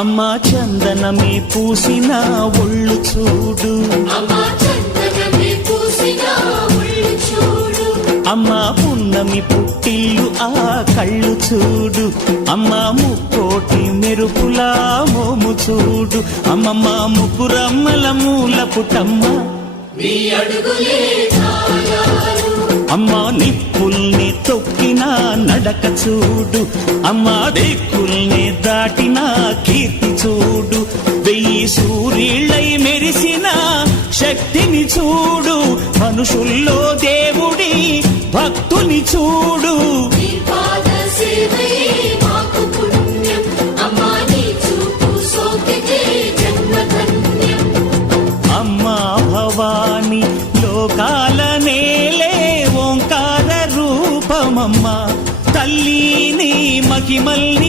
అమ్మా చందనమే పూసిన ఒళ్ళు చూడు, అమ్మా పున్నమి పుట్టిల్లు ఆ కళ్ళు చూడు, అమ్మా ముక్కోటి మెరుపులా మోము చూడు, అమ్మమ్మ ముగ్గురమ్మల మూల పుటమ్మ అమ్మా నిప్పుల్ని తొక్కిన నడక చూడు, అమ్మా దిక్కుల్ని దాటిన కీర్తి చూడు, 1000 సూర్యుళ్ళై మెరిసిన శక్తిని చూడు, మనుషుల్లో దేవుడి భక్తుని చూడు. అమ్మా భవాని లోకాల నేలే ఓంకార రూపమమ్మ తల్లి నీ మహిమల్ని